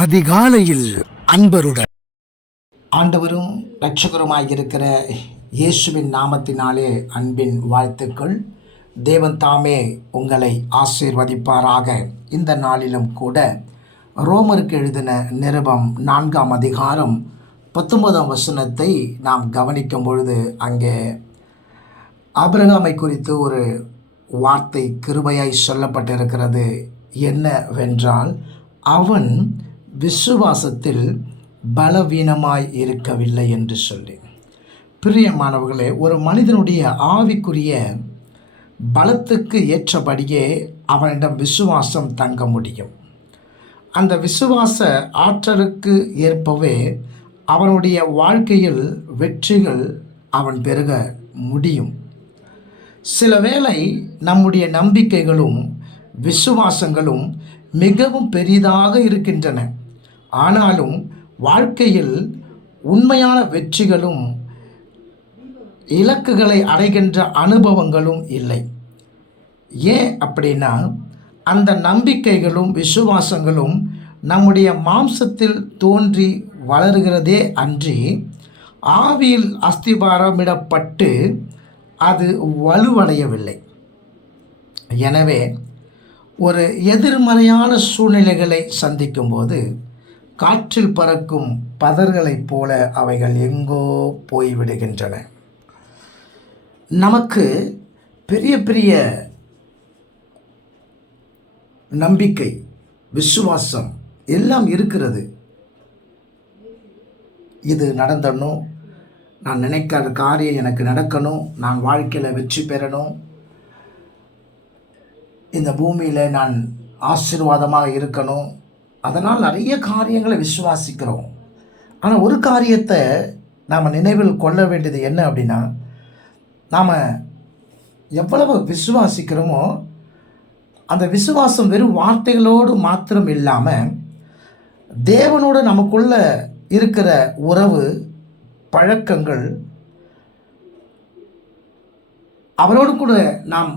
அதிகாலையில் அன்பருடன். ஆண்டவரும் இரட்சகருமாயிருக்கிற இயேசுவின் நாமத்தினாலே அன்பின் வாழ்த்துக்கள். தேவன் தாமே உங்களை ஆசீர்வதிப்பாராக. இந்த நாளிலும் கூட ரோமருக்கு எழுதின நிருபம் நான்காம் அதிகாரம் பத்தொன்பதாம் வசனத்தை நாம் கவனிக்கும் பொழுது அங்கே ஆபிரகாமை குறித்து ஒரு வார்த்தை கிருபையாய் சொல்லப்பட்டிருக்கிறது. என்னவென்றால் அவன் விசுவாசத்தில் பலவீனமாய் இருக்கவில்லை என்று சொல்லி பிரியமானவர்களே ஒரு மனிதனுடைய ஆவிக்குரிய பலத்துக்கு ஏற்றபடியே அவனிடம் விசுவாசம் தங்க முடியும். அந்த விசுவாச ஆற்றலுக்கு ஏற்பவே அவனுடைய வாழ்க்கையில் வெற்றிகள் அவன் பெருக முடியும். சில வேளை நம்முடைய நம்பிக்கைகளும் விசுவாசங்களும் மிகவும் பெரிதாக இருக்கின்றன. ஆனாலும் வாழ்க்கையில் உண்மையான வெற்றிகளும் இலக்குகளை அடைகின்ற அனுபவங்களும் இல்லை. ஏன் அப்படின்னா அந்த நம்பிக்கைகளும் விசுவாசங்களும் நம்முடைய மாம்சத்தில் தோன்றி வளர்கிறதே அன்றி ஆவியில் அஸ்திபாரமிடப்பட்டு அது வலுவடையவில்லை. எனவே ஒரு எதிர்மறையான சூழ்நிலைகளை சந்திக்கும்போது காற்றில் பறக்கும் பதர்களைப் போல அவைகள் எங்கோ போய்விடுகின்றன. நமக்கு பெரிய பெரிய நம்பிக்கை விசுவாசம் எல்லாம் இருக்கிறது. இது நடந்தணும் நான் நினைக்காத காரியம் எனக்கு நடக்கணும். நான் வாழ்க்கையில் வெற்றி பெறணும். இந்த பூமியில் நான் ஆசீர்வாதமாக இருக்கணும். அதனால் நிறைய காரியங்களை விசுவாசிக்கிறோம். ஆனால் ஒரு காரியத்தை நாம் நினைவில் கொள்ள வேண்டியது என்ன அப்படின்னா நாம் எவ்வளவு விசுவாசிக்கிறோமோ அந்த விசுவாசம் வெறும் வார்த்தைகளோடு மாத்திரம் இல்லாமல் தேவனோடு நமக்குள்ள இருக்கிற உறவு பழக்கங்கள் அவரோடு கூட நாம்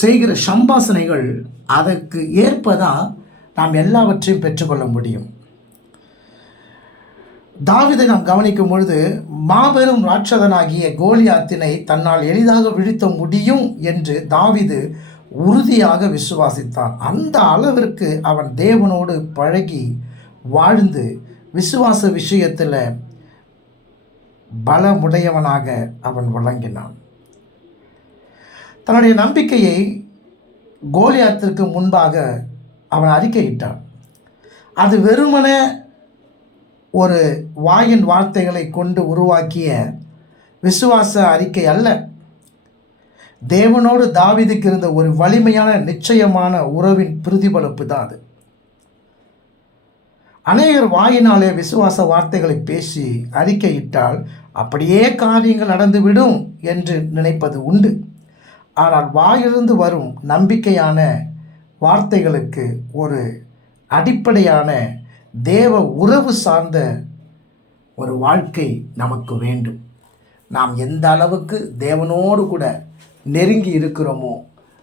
செய்கிற சம்பாசனைகள் அதற்கு ஏற்பதான் நாம் எல்லாவற்றையும் பெற்றுக்கொள்ள முடியும்? தாவிதை நாம் கவனிக்கும் பொழுது மாபெரும் ராட்சதனாகிய கோலியாத்தினை தன்னால் எளிதாக வீழ்த்த முடியும் என்று தாவிது உறுதியாக விசுவாசித்தான். அந்த அளவிற்கு அவன் தேவனோடு பழகி வாழ்ந்து விசுவாச விஷயத்தில் பலமுடையவனாக அவன் வழங்கினான் தன்னுடைய நம்பிக்கையை கோலியாத்திற்கு முன்பாக அவன் அறிக்கையிட்டான். அது வெறுமன ஒரு வாயின் வார்த்தைகளை கொண்டு உருவாக்கிய விசுவாச அறிக்கை அல்ல. தேவனோடு தாவிதுக்கு இருந்த ஒரு வலிமையான நிச்சயமான உறவின் பிரதிபலிப்பு தான் அது. அநேகர் வாயினாலே விசுவாச வார்த்தைகளை பேசி அறிக்கையிட்டால் அப்படியே காரியங்கள் நடந்துவிடும் என்று நினைப்பது உண்டு. ஆனால் வாயிலிருந்து வரும் நம்பிக்கையான வார்த்தைகளுக்கு ஒரு அடிப்படையான தேவ உறவு சார்ந்த ஒரு வாழ்க்கை நமக்கு வேண்டும். நாம் எந்த அளவுக்கு தேவனோடு கூட நெருங்கி இருக்கிறோமோ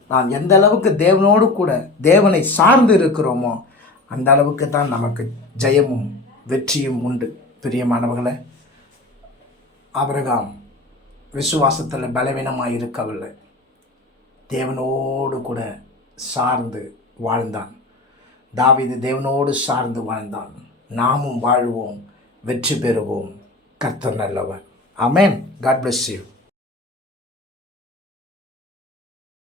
நாம் எந்த அளவுக்கு தேவனோடு கூட தேவனை சார்ந்து இருக்கிறோமோ அந்த அளவுக்கு தான் நமக்கு ஜெயமும் வெற்றியும் உண்டு. பிரியமானவர்களை அபிரகாம் விசுவாசத்தில் பலவீனமாக இருக்கவில்லை தேவனோடு கூட சார்ந்து வாழ்ந்தான். தாவீது தேவனோடு சார்ந்து வாழ்ந்தான். நாமும் வாழ்வோம் வெற்றி பெறுவோம். கர்த்தர் நல்லவர். அமேன் காட் பிளஸ் யூ